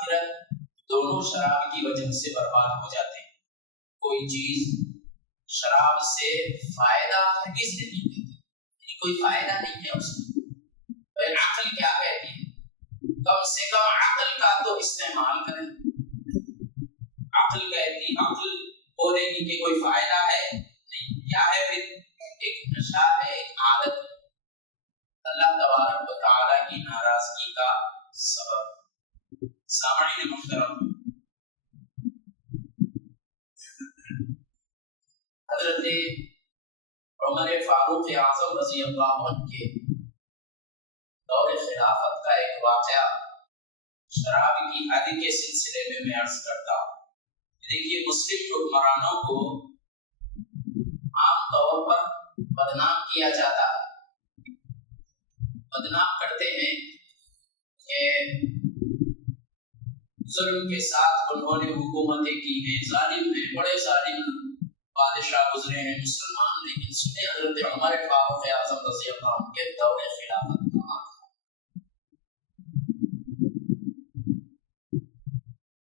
آخرت دونوں شراب کی وجہ سے برباد ہو جاتے ہیں۔ کوئی چیز شراب سے فائدہ ہرگز نہیں دیتی، یعنی کوئی فائدہ نہیں ہے اس میں۔ عقل کیا کہتی ہے؟ کم سے کم عقل کا تو استعمال کریں۔ عقل بولے گی کہ کوئی فائدہ ہے نہیں، کیا ہے پھر؟ ایک نشہ ہے، ایک عادت ہے، اللہ تبارک و تعالی کی ناراضگی کا سبب۔ سامعین محترم، حضرت عمر فاروق اعظم رضی اللہ عنہ کے دور خلافت کا ایک واقعہ شراب کی حد کے سلسلے میں عرض کرتا ہوں۔ دیکھیے، مسلم حکمرانوں کو عام طور پر بدنام کیا جاتا ہے، بدنام کرتے ہیں کہ ظلم کے ساتھ انہوں نے حکومتیں کی ہیں، ظالم ہیں، بڑے ظالم بادشاہ گزرے ہیں مسلمان۔ لیکن سنیں حضرت عمر فاروق اعظم رضی اللہ عنہ کے دور خلافت کا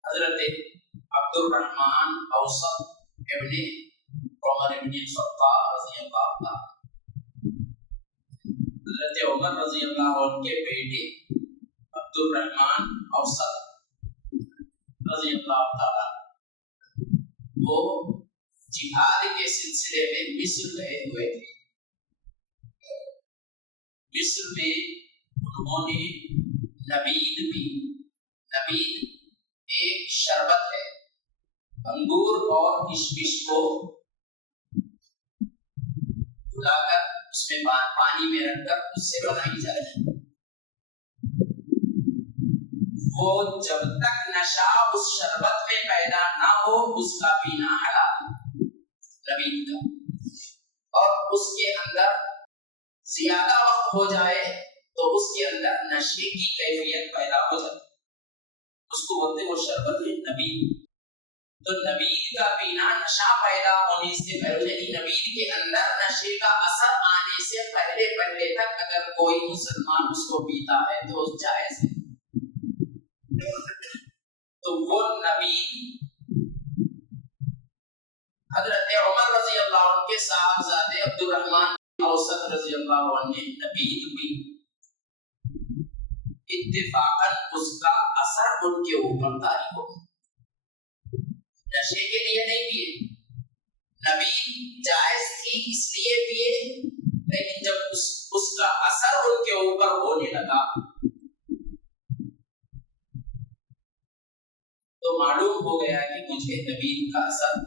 حضرت عبد الرحمن اوسط ابن عمر ابن الخطاب رضی اللہ عنہ، حضرت عمر رضی اللہ عنہ کے بیٹے عبد الرحمن اوسط رضی اللہ تعالی وہ جہاد کے سلسلے میں مصر گئے ہوئے تھے۔ مصر میں انہوں نے نبید پی۔ نبید ایک شربت ہے، انگور اور کشمش کو گلا کر اس میں پانی میں رکھ کر اس سے بنائی جاتی ہے۔ وہ جب تک نشہ اس شربت میں پیدا نہ ہو اس کا پینا حرام نبید کا، اور اس کے اندر زیادہ وقت ہو جائے تو اس کے اندر نشے کی کیفیت پیدا ہو جاتی، اس کو بولتے وہ شربت نبید۔ تو نبید کا پینا نشہ پیدا ہونے سے پہلے، یعنی نبید کے اندر نشے کا اثر آنے سے پہلے تک اگر کوئی مسلمان اس کو پیتا ہے تو جائز ہے۔ تو وہ نبید حضرت عمر رضی اللہ عنہ کے صاحبزادے عبد الرحمن اوسط رضی اللہ عنہ نے نبید پی، اتفاقاً اس کا اثر ان کے اوپر طاری ہو۔ نشے کے لیے نہیں پیے، نبید جائز تھی اس لیے پیے، لیکن جب اس کا اثر ان کے اوپر ہونے لگا تو معلوم ہو گیا کہ مجھے نبید کا اثر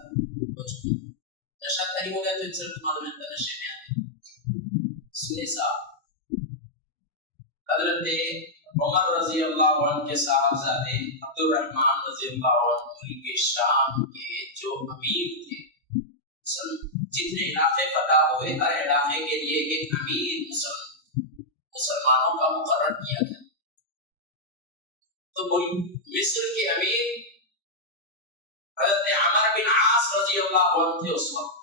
ہو چکا، نشہ طاری ہو گیا۔ تو انسان معلوم ہے نشے میں آنے سنے صاحب، حضرت عمر رضی اللہ عنہ کے صاحبزادے عبد الرحمن رضی اللہ عنہ ملک شام کے جو امیر تھے، جتنے علاقے فتح ہوئے ہر علاقے کے لیے ایک امیر مسلمانوں کا مقرر کیا گیا۔ تو مصر کے امیر حضرت عمر بن عاص رضی اللہ عنہ تھے اس وقت۔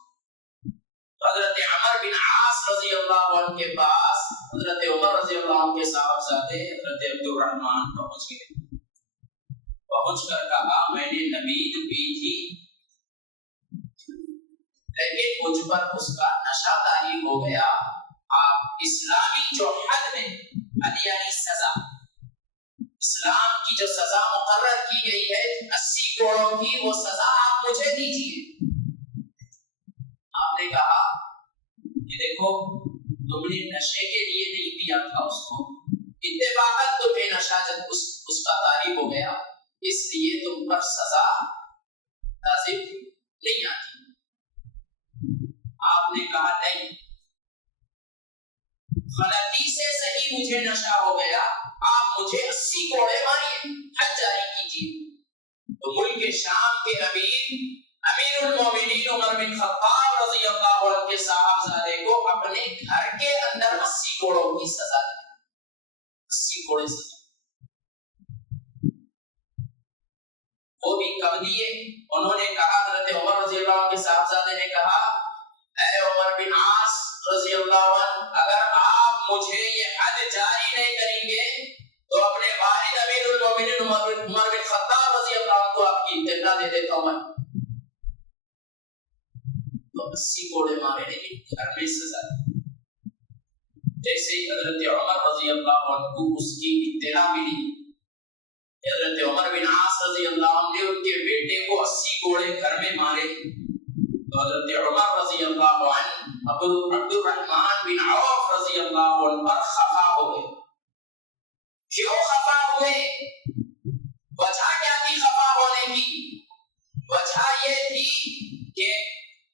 حضرت عمر بن عاص رضی اللہ عنہ کے پاس حضرت عمر رضی اللہ عنہ کے صاحبزادے حضرت عبد الرحمن پہنچ گئے، پہنچ کر کہا میں نے نبید پی تھی لیکن مجھ پر اس کا نشہ طاری ہو گیا، آپ اسلامی جو حد میں علی سزا، اسلام کی جو سزا مقرر کی گئی ہے 80 کوڑوں کی، وہ سزا آپ مجھے دیجیے۔ آپ نے کہا کہ دیکھو تم نے نشے کے لیے نہیں پیا تھا اس کو، اتفاقاً تمہیں نشہ جب اس کا طاری ہو گیا اس لیے تم پر سزا لازم نہیں آتی۔ آپ نے کہا نہیں، غلطی سے صحیح مجھے نشہ ہو گیا، آپ مجھے 80 کوڑے ماریے، حد جاری کیجیے۔ تو ملک شام کے امیر المومنین عمر بن خطاب رضی اللہ عنہ کے صاحبزادے کو اپنے گھر کے اندر 80 کوڑوں کی سزا دی، 80 کوڑے سزا۔ وہ بھی کب دیے؟ انہوں نے کہا، حضرت عمر رضی اللہ عنہ کے صاحبزادے نے کہا اے عمر بن عاص رضی اللہ عنہ، اگر آپ مجھے یہ حد جاری نہیں کریں گے تو اپنے والد امیر المومنین عمر بن دے دیتا ہوں میں، تو 80 کوڑے مارے لیکن گھر میں سزا دی۔ جیسے ہی حضرت عمر رضی اللہ عنہ کو اس کی اطلاع ملی، حضرت عمر بن عاص رضی اللہ عنہ نے ان کے بیٹے کو 80 کوڑے گھر میں مارے، تو حضرت عمر رضی اللہ عنہ عبد الرحمن بن عوف رضی اللہ عنہ پر خفا ہو گئے۔ کیوں خفا ہوئے؟ وجہ کیا تھی خفا ہونے کی؟ وجہ یہ تھی کہ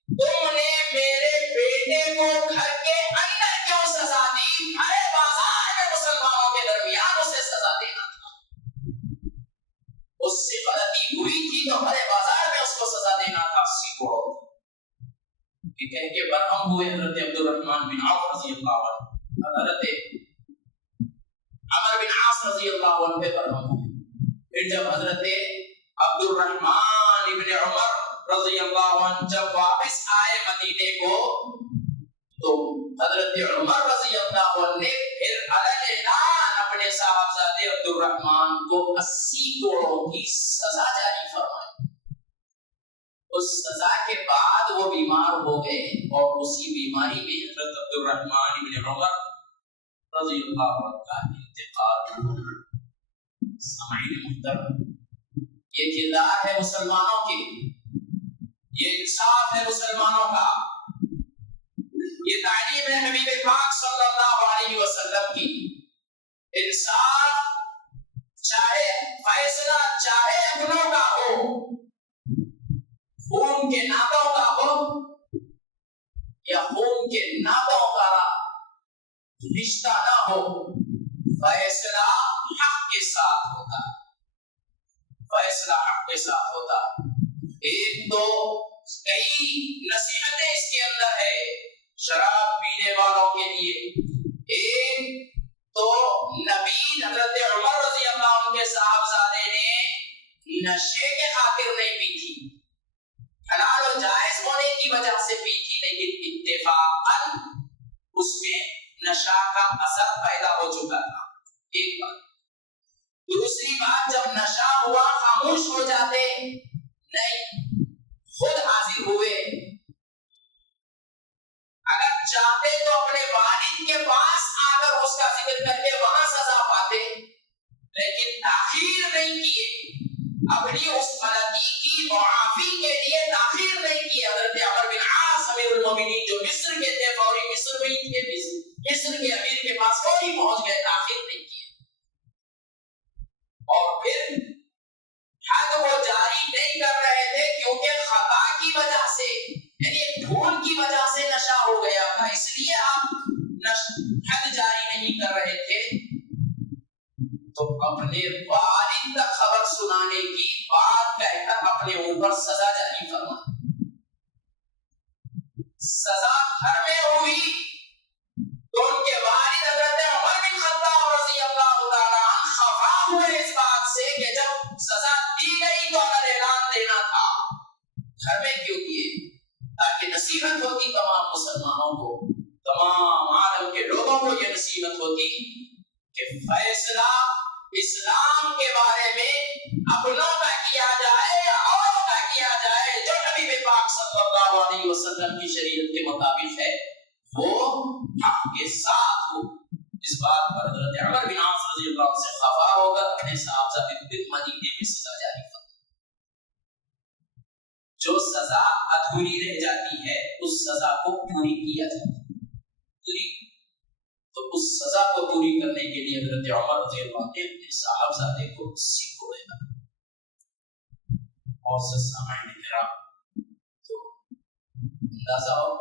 تم نے میرے بیٹے کو گھر کے اندر کیوں سزا دی؟ بھرے بازار میں مسلمانوں کے درمیان اسے سزا دینا تھا، اس سے غلطی ہوئی تھی تو بھرے بازار میں اس کو سزا دینا تھا 80 کوڑوں۔ یہ کہہ کے برہم ہوئے حضرت عبد الرحمن بن عوف رضی اللہ عنہ، حضرت عمر بن عاص رضی اللہ عنہ پہ برہم ہوئے۔ پھر جب حضرت عبد الرحمن ابن عمر رضی اللہ عنہ جب واپس آئے مدینے کو، تو حضرت عمر رضی اللہ عنہ نے پھر اعلان اپنے صاحبزادے عبد الرحمن کو 80 کوڑوں کی سزا جاری فرمائی۔ اس سزا کے بعد وہ بیمار ہو گئے اور اسی بیماری میں حضرت عبد الرحمن ابن عمر رضی اللہ عنہ کا انتقال ہوا۔ سامعین محترم، یہ کردار ہے مسلمانوں کے، یہ انصاف ہے مسلمانوں کا، یہ تعلیم ہے حبیب پاک صلی اللہ علیہ وسلم کی۔ انصاف چاہے فیصلہ چاہے اپنوں کا ہو، خون کے ناطوں کا ہو یا خون کے ناطوں کا رشتہ نہ ہو، فیصلہ حق کے ساتھ ہوتا، فیصلہ حق کے ساتھ ہوتا۔ ایک تو کئی نصیحتیں اس کے اندر ہے شراب پینے والوں کے لیے، ایک تو نبی حضرت عمر رضی اللہ عنہ کے صاحبزادے نے نشے کے خاطر نہیں پی تھی، حلال و جائز ہونے کی وجہ سے پی تھی، لیکن اتفاقاً اس میں نشہ کا اثر پیدا ہو چکا تھا، ایک بات۔ دوسری بات، جب نشہ ہوا خاموش ہو جاتے نہیں، خود حاضر ہوئے، اگر چاہتے تو اپنے والد کے پاس آ کر اس کا ذکر کر کے وہاں سزا پاتے، لیکن تاخیر نہیں کیے، اپنی اس غلطی کی معافی کے لیے تاخیر نہیں کیے۔ حضرت عمر بن عاص امیر المومنین جو مصر کے تھے، فوری مصر میں ہی تھے، مصر کے امیر کے پاس فوری پہنچ گئے، تاخیر نہیں کیے، اور پھر حد وہ جاری نہیں کر رہے تھے کیونکہ خطا کی وجہ سے، یعنی بھول کی وجہ سے نشہ ہو گیا تھا، اس لیے آپ حد جاری نہیں کر رہے تھے۔ تو اپنے والد تک خبر سنانے کی بات کہہ کر اپنے اوپر سزا جاری فرما۔ سزا گھر میں ہوئی تو ان کے والد حضرت عمر بن خطاب رضی اللہ تعالیٰ عنہ خفا ہوئے اس بات سے کہ جب سزا دی گئی تو اگر اعلان دینا تھا، گھر میں کیوں کیے؟ تاکہ نصیحت ہوتی تمام مسلمانوں کو، تمام عالم کے لوگوں کو یہ نصیحت ہوتی کہ فیصلہ اسلام کے بارے میں اپنوں کا کیا جائے یا اوروں کا کیا جائے، جو حبیب پاک صلی اللہ علیہ وسلم کی شریعت کے مطابق ہے وہ حق کے ساتھ ہو۔ اس بات پر حضرت عمر بن عاص رضی اللہ عنہ سے خفا ہو کر اپنے صاحبزادے کو پھر مدینے میں سزا جاری فرمائی۔ جو سزا ادھوری رہ جاتی ہے اس سزا کو پوری کیا جاتا ہے، تو اس سزا کو پوری کرنے کے لیے حضرت عمر رضی اللہ عنہ نے اپنے صاحبزادے کو 80 کوڑے مارے۔ اور سامعین کرام، تو اندازہ ہو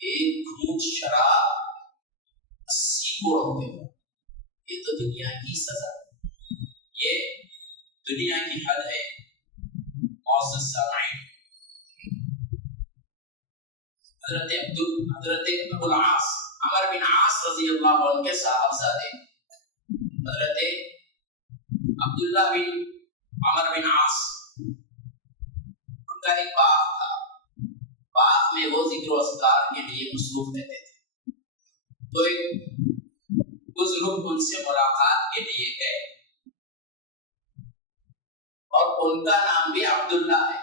ایک گھونٹ شراب 80 کوڑوں پہ، یہ تو دنیا کی سزا، یہ دنیا کی حد ہے۔ اور سامعین، حضرت ابو العاص عمر بن عاص رضی اللہ عنہ کے صاحبزادے حضرت عبداللہ بن عمر بن عاص، ان کا ایک باپ تھا، باپ میں وہ ذکر و اذکار کے لیے مصروف رہتے تھے، تو ایک بزرگ ان سے ملاقات کے لیے گئے اور ان کا نام بھی عبداللہ ہے،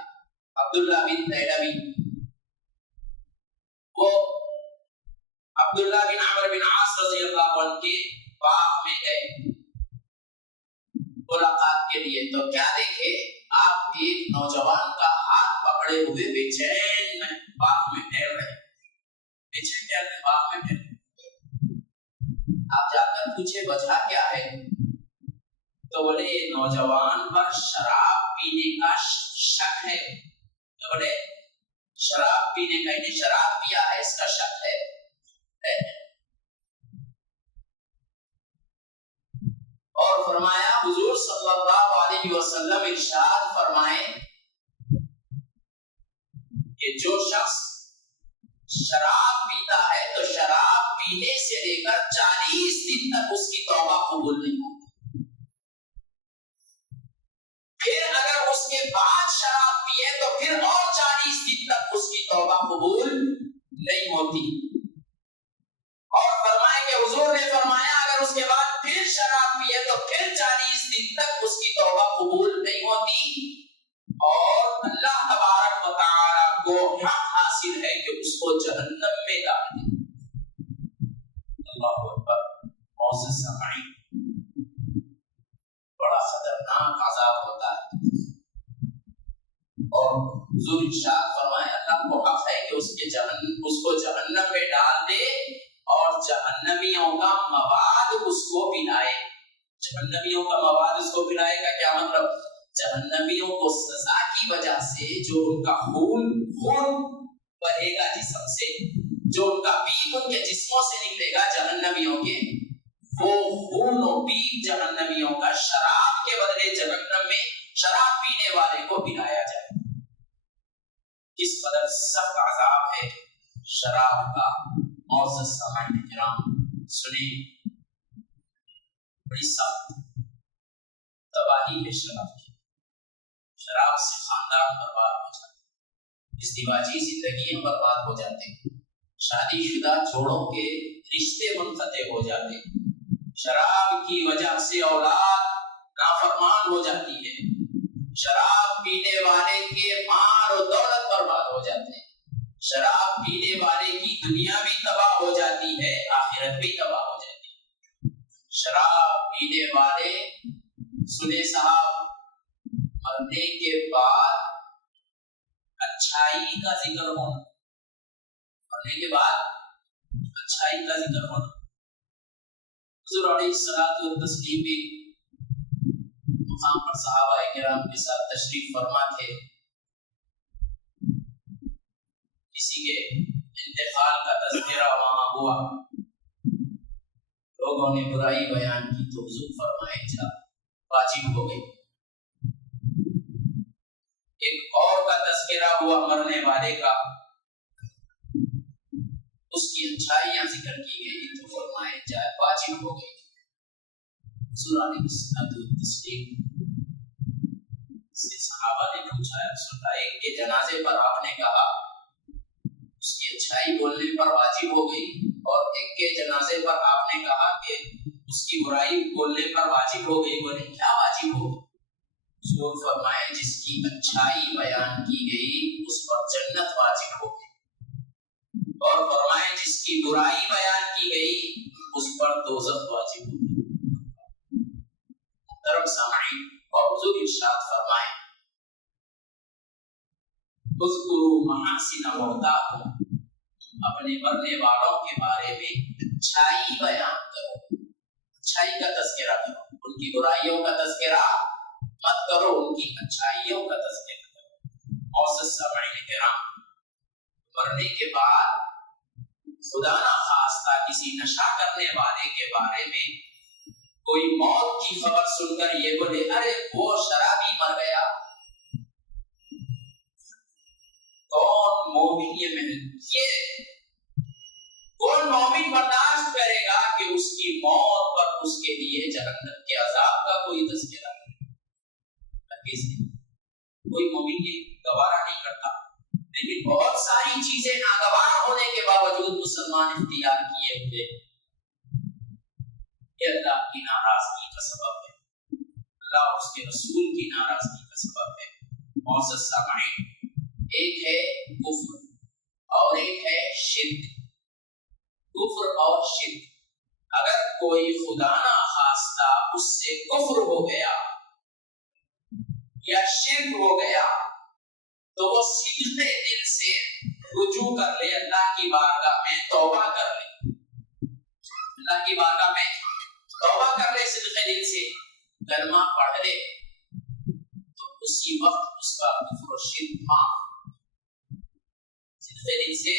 عبداللہ بن تیلبی. وہ عبداللہ بن عمرو بن عاص رضی اللہ عنہ کے باغ میں گئے ملاقات کے لیے. تو کیا دیکھے آپ، ایک نوجوان کا ہاتھ پکڑے ہوئے بے چین میں باغ میں ٹہل رہے، بے چین ٹہل رہے باغ میں ٹہل رہے. آپ جا کر پوچھے وجہ کیا ہے؟ تو بولے یہ نوجوان پر شراب پینے کا شک ہے. تو بولے شراب پینے کا، انہیں شراب پیا ہے اس کا شک ہے. اور فرمایا حضور صلی اللہ علیہ وسلم ارشاد فرمائے کہ جو شخص شراب پیتا ہے تو شراب پینے سے لے کر 40 دن تک اس کی توبہ قبول نہیں ہوتی. پھر اگر اس کے بعد شراب پیے تو پھر اور 40 دن تک اس کی توبہ قبول نہیں ہوتی. اور فرمائے کہ حضور نے فرمایا اگر اس کے بعد پھر شراب پیے تو پھر 40 دن تک اس کی توبہ قبول نہیں ہوتی. اور اللہ تبارک و تعالی کو حق حاصل ہے کہ اس کو جہنم میں ڈال دے. اللہ اکبر. معزز سامعین، بڑا خطرناک عذاب ہوتا ہے. اور حضور ارشاد فرمائے اللہ کو حق ہے کہ اس کو جہنم میں ڈال دے اور جہنمیوں کا مواد اس کو پلائے. جہنمیوں کا مواد اس کو پلائے کا کیا مطلب؟ جہنمیوں کو سزا کی وجہ سے جو ان کا خون بہے گا جسم سے، جو ان کا پیپ ان کے جسموں سے نکلے گا جہنمیوں کے، وہ خون و پیپ جہنمیوں کا شراب کے بدلے جہنم میں شراب پینے والے کو پلایا جائے. کس قدر سخت عذاب ہے شراب کا. معزز سامعین کرام سنیں، بڑی سخت تباہی ہے شراب کی. شراب سے خاندان برباد ہو جاتے ہیں، ازدواجی زندگیاں برباد ہو جاتے ہیں، شادی شدہ جوڑوں کے رشتے منقطع ہو جاتے ہیں. شراب کی وجہ سے اولاد نافرمان ہو جاتی ہے. شراب پینے والے کے مال و دولت برباد ہو جاتے ہیں. شراب پینے والے کی دنیا بھی تباہ ہو جاتی ہے، آخرت بھی تباہ ہو جاتی ہے. شراب پینے والے، سنے صاحب، مرنے کے بعد اچھائی کا ذکر ہونا، مرنے کے بعد اچھائی کا ذکر ہونا. حضور علیہ الصلوۃ والتسلیم بھی مقام پر صحابہ کرام کے ساتھ تشریف فرما تھے. کسی کے انتقال کا تذکرہ وہاں ہوا، لوگوں نے برائی بیان کی تو حضور فرمائے جا واجب ہو گئی. ایک اور کا تذکرہ ہوا مرنے والے کا، اس کی اچھائیاں ذکر کی گئی تو فرمائے جا واجب ہو گئی. حضور علیہ الصلوۃ والتسلیم سے صحابہ نے پوچھا رسول اللہ، ایک کے جنازے پر آپ نے کہا اس کی اچھائی بولنے پر واجب ہو گئی، اور ایک کے جنازے پر آپ نے کہا کہ اس کی برائی بولنے پر واجب ہو گئی. بولے کیا واجب ہو گئی؟ حضور فرمائے جس کی اچھائی بیان کی گئی اس پر جنت واجب ہو گئی، اور فرمائے جس کی برائی بیان کی گئی اس پر دوزخ واجب ہو گئی. محترم سامعین، اور حضور ارشاد فرمائے اذکروا محاسن موتاکم، اپنے مرنے والوں کے بارے میں اچھائی بیان کرو، اچھائی کا تذکرہ کرو، ان کی برائیوں کا تذکرہ مت کرو، ان کی اچھائیوں کا تذکرہ کرو. معزز سامعین کرام، مرنے کے بعد خدا نہ خواستہ کسی نشہ کرنے والے کے بارے میں کوئی موت کی خبر سن کر یہ بولے ارے وہ شرابی مر گیا، کون مومن کون مومن برداشت کرے گا کہ اس کی موت پر اس کے لیے جہنم کے عذاب کا کوئی تذکرہ نہیں؟ کوئی مومن یہ گوارا نہیں کرتا. لیکن بہت ساری چیزیں ناگوار ہونے کے باوجود مسلمان اختیار کیے ہوئے، یہ اللہ کی ناراضگی کا سبب ہے، اللہ اور اس کے رسول کی ناراضگی کا سبب ہے. معزز سامعین، ایک ہے کفر اور ایک ہے شرک۔ کفر اور شرک، اگر کوئی خدا نہ خواستہ اس سے کفر ہو گیا یا شرک ہو گیا تو وہ سیدھے دل سے رجوع کر لے، اللہ کی بارگاہ میں توبہ کر لے، اللہ کی بارگاہ میں توبہ کر لے، صدقے دل سے کلمہ پڑھ لے، تو اسی وقت اس کا کفر و شرک معاف۔ صدقے دل سے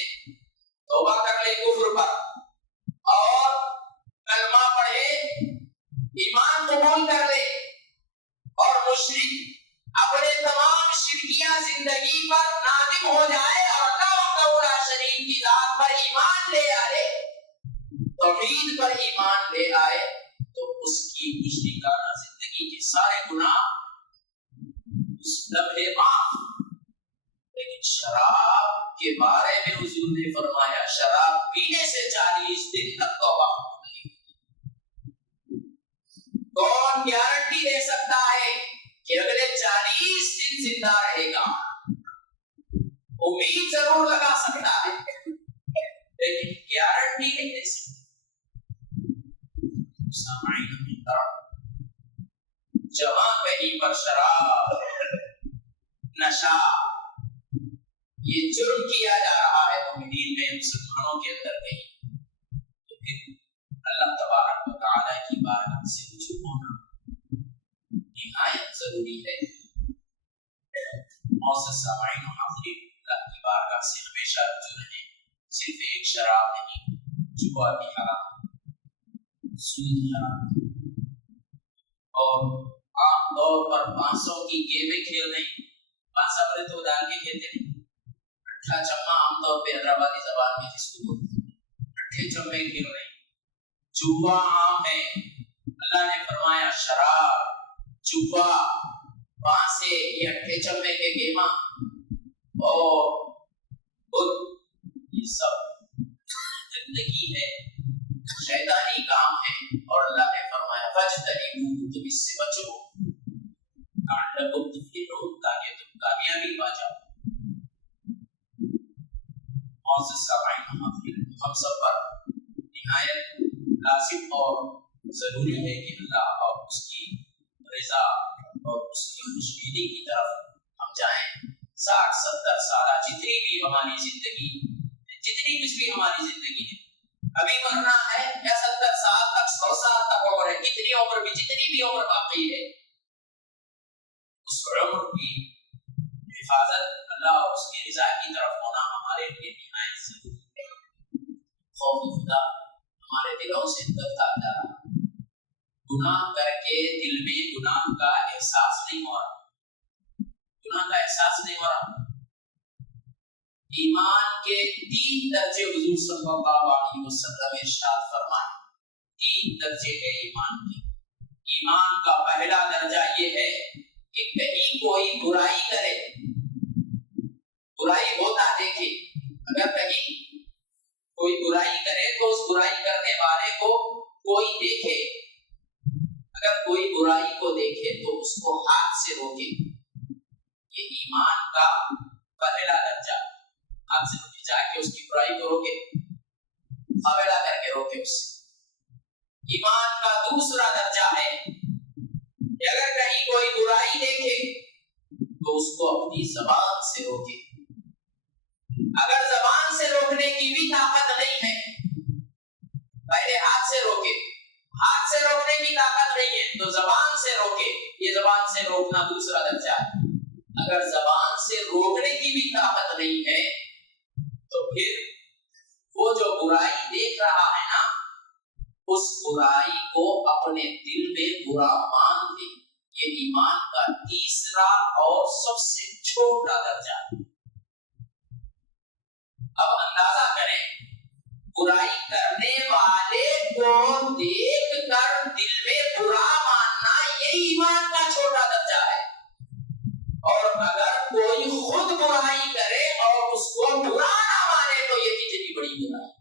توبہ کر لے کفر پر اور کلمہ پڑھے، ایمان قبول کر لے، اور مشرک اپنے تمام شرکیہ زندگی پر نادم ہو جائے اور اللہ وحدہ لا شریک کی ذات پر ایمان لے آئے، توحید پر ایمان لے آئے، تو اس کی مشرکانہ زندگی کے سارے گناہ اس لمحے معاف۔ لیکن شراب کے بارے میں حضور نے فرمایا شراب پینے سے 40 دن تک توبہ نہیں ہوگی۔ کون گارنٹی دے سکتا ہے کہ اگلے 40 دن زندہ رہے گا؟ امید ضرور لگا سکتا ہے لیکن گارنٹی نہیں دے سکتا۔ سامعین محترم، جہاں کہیں پر شراب، نشہ، یہ جرم کیا جا رہا ہے مومنین میں، مسلمانوں کے اندر کہیں، تو پھر اللہ تبارک و تعالی کی بارگاہ سے رجوع ہونا نہایت ضروری ہے۔ معزز سامعین و حاضرین، اللہ کی بارگاہ سے ہمیشہ رجوع رہیں۔ صرف ایک شراب نہیں، جوا بھی حرام، سود حرام، اور عام طور پر 500 کی گیمیں کھیل رہے ہیں۔ 500 بڑے تو ڈال کے کھیلتے نہیں، اٹھا چمہ عام طور پہ حیدرآبادی زبان میں جس کو بولتے ہیں، اٹھے چمے کھیل رہے ہیں۔ جوا عام ہے، اللہ نے فرمایا شراب، جوا، پانسے، یہ اٹھے چمے کے گیما اور یہ سب زندگی ہے، شیطانی کام ہے، اور اللہ نے فرمایا فاجتنبوہ، تم اس سے بچو، لعلکم تفلحون، تاکہ تم کامیابی پا جاؤ۔ معزز سامعین، ہم سب پر نہایت لازم اور ضروری ہے کہ اللہ اور اس کی رضا اور اس کی خوشنودی کی طرف ہم جائیں۔ 60-70 سالہ جتنی بھی ہماری زندگی، جتنی کچھ بھی ہماری زندگی ہے، ابھی مرنا ہے یا 70 سال تک، 100 سال تک عمر ہے، کتنی عمر بھی، جتنی بھی عمر باقی ہے، اس عمر کی حفاظت اللہ اور اس کی رضا کی طرف ہونا ہمارے لیے نہایت ضروری ہے۔ خوف خدا ہمارے دلوں سے نکلتا جا رہا ہے، گناہ کر کے دل میں گناہ کا احساس نہیں ہو رہا، گناہ کا احساس نہیں ہو رہا۔ ایمان کے 3 درجے حضور صلی اللہ علیہ وسلم ارشاد فرمائے، 3 درجے ہیں ایمان کے۔ ایمان کا پہلا درجہ یہ ہے کہ کہیں کوئی برائی کرے، برائی ہوتا دیکھے، اگر کہیں کوئی برائی کرے تو اس برائی کرنے والے کو کوئی دیکھے، اگر کوئی برائی کو دیکھے تو اس کو ہاتھ سے روکے، یہ ایمان کا پہلا درجہ۔ ہاتھ سے روکے، جا کے اس کی برائی کو روکے، مقابلہ کر کے روکے اس سے۔ ایمان کا دوسرا درجہ ہے کہ اگر کہیں کوئی برائی دیکھے تو اس کو اپنی زبان سے روکے، اگر زبان سے روکنے کی بھی طاقت نہیں ہے، پہلے ہاتھ سے روکے، ہاتھ سے روکنے کی طاقت نہیں ہے تو زبان سے روکے، یہ زبان سے روکنا دوسرا درجہ ہے۔ اگر زبان سے روکنے کی بھی طاقت نہیں ہے تو پھر وہ جو برائی دیکھ رہا ہے نا، اس برائی کو اپنے دل میں برا مان لے، یہ ایمان کا تیسرا اور سب سے چھوٹا درجہ ہے۔ اب اندازہ کریں، برائی کرنے والے کو دیکھ کر دل میں برا ماننا، یہ ایمان کا چھوٹا درجہ ہے، اور اگر کوئی خود برائی کرے اور اس کو برا نہ مانے تو یہ کتنی بڑی برائی۔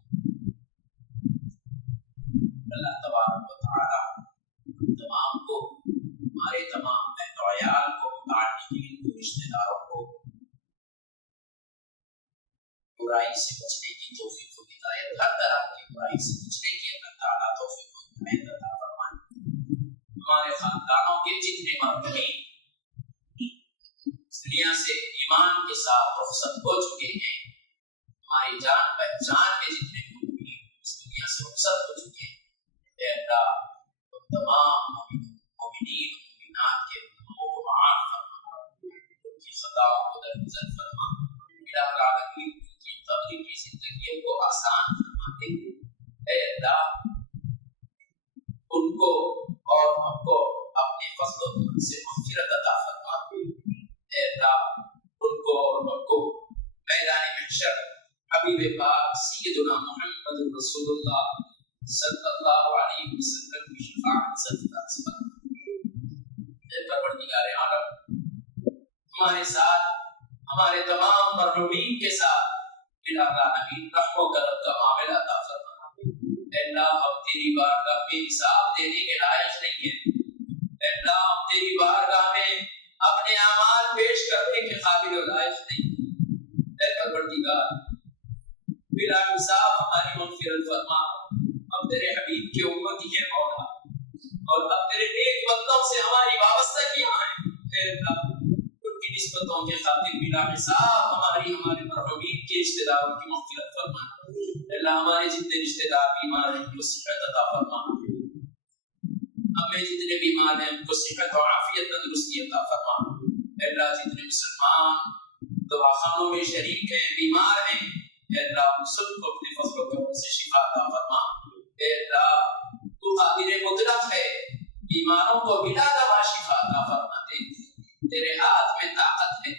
اللہ تبارک و تعالی تمام کو، ہمارے تمام اہل و عیال کو، متعلقین کو، رشتہ داروں برائی سے بچنے کی توفیق و ہدایت، ہر طرح کی برائی سے بچنے کی اللہ تعالیٰ توفیق و ہدایت عطا فرمائے۔ ہمارے خاندانوں کے جتنے مرحومین دنیا سے ایمان کے ساتھ رخصت ہو چکے ہیں، ہماری جان پہچان کے جتنے مرحومین اس دنیا سے رخصت ہو چکے ہیں، اے اللہ ان تمام مومنین و مومنات کے گناہوں کو معاف فرما، ان کی خطاؤں کو درگزر فرما، الہ العالمین ان کی قبر کی زندگیوں کو آسان فرما دے۔ اے اللہ ان کو اور ہم کو اپنے فضل و کرم سے مغفرت عطا فرما۔ اے اللہ ان کو اور ہم کو میدان محشر حبیب پاک سیدنا محمد رسول اللہ صلی اللہ علیہ وسلم کی شفاعت سے فیض فرما۔ اے پروردگار عالم ہمارے ساتھ ہمارے تمام مرحومین کے ساتھ الہ العالمین رحم و کرم کا معاملہ عطا فرما۔ اے اللہ ہم تیری بارگاہ میں حساب دینے کے لائق نہیں ہیں، اے اللہ ہم تیری بارگاہ میں اپنے اعمال پیش کرنے کے قابل و لائق نہیں ہیں۔ اے پروردگار بلا حساب ہماری مغفرت فرما۔ ہم تیرے حبیب کی امتی ہیں مولا، اور اب تیرے نیک بندوں سے ہماری وابستگیاں ہیں، اے اللہ ان کی نسبتوں کے خاطر بلا حساب ہمارے مرحومین کے رشتہ داروں کی مغفرت فرما۔ اے اللہ ہمارے جتنے رشتہ دار بیمار ہیں ان کو صحت عطا فرما، ہمیں جتنے بیمار ہیں ان کو صحت و عافیت تندرستی عطا فرما۔ اے اللہ جتنے مسلمان دواخانوں میں شریک ہیں، بیمار ہیں، اے اللہ ہم سب کو اپنے فضل و کرم سے شفا عطا فرما۔ اے اللہ تو قادر مطلق ہے، بیماروں کو بلا دوا شفا عطا فرما دے۔ تیرے ہاتھ میں طاقت ہے،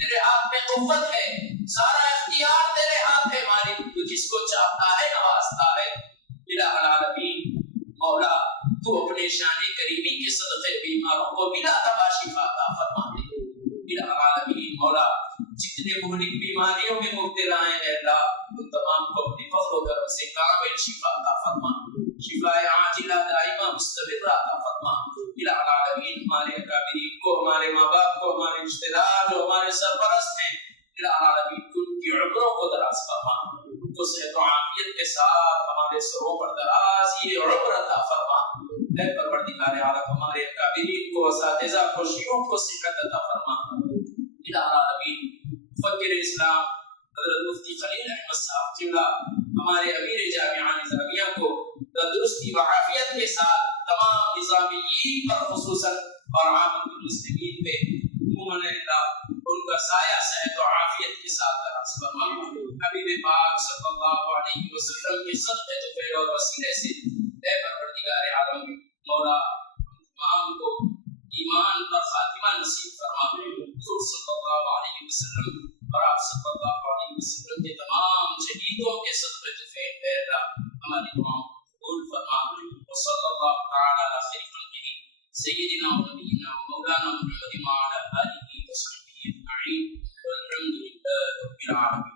تیرے ہاتھ میں قوت ہے، سارا اختیار تیرے ہاتھ ہے مالک، تو جس کو چاہتا ہے نوازتا ہے۔ الہ العالمین مولا تو اپنے شان کریمی کے صدقے بیماروں کو بلا دوا شفا عطا فرما دے۔ الہ العالمین مولا جتنے مہلک بیماریوں میں مبتلا ہیں اے اللہ ان تمام کو اپنے فضل و کرم سے کامل شفا عطا فرما، شفا عاجلہ دائمہ مستمرہ عطا فرما۔ الہ العالمین ہمارے اکابرین کو، ہمارے ماں باپ کو، ہمارے رشتہ دار جو ہمارے سرپرست ہیں، الہ العالمین ان کی عمروں کو دراز فرما، ان کو صحت و عافیت کے ساتھ ہمارے سروں پر درازی عمر عطا فرما۔ اے پروردگار عالم ہمارے اکابرین کو، اساتذہ کو، شیوخ کو صحت عطا فرما۔ الہ العالمین فقیر اسلام حضرت مفتی خلیل احمد صاحب قبلہ ہمارے امیر جامعہ نظامیہ کو تندرستی و عافیت کے ساتھ تمام نظامیین پر خصوصاً اور عامت المسلمین پہ عموماً اللہ ان کا سایہ صحت و عافیت کے ساتھ دراز فرما۔ حبیب پاک صلی اللہ علیہ وسلم کے صدقے طفیل اور وسیلے سے اے پروردگار عالم مولا تمام کو ایمان پر خاتمہ نصیب فرما۔ حضور صلی اللہ علیہ وسلم اور آپ صلی اللہ علیہ وسلم کے تمام شہیدوں کے صدقے طفیل اے اللہ ہماری دعاؤں کو قبول فرما۔ وصلی اللہ تعالی علی خیر خلقہ سیدنا و نبینا و مولانا محمد وعلی آلہ وصحبہ اجمعین والحمد للہ رب العالمین۔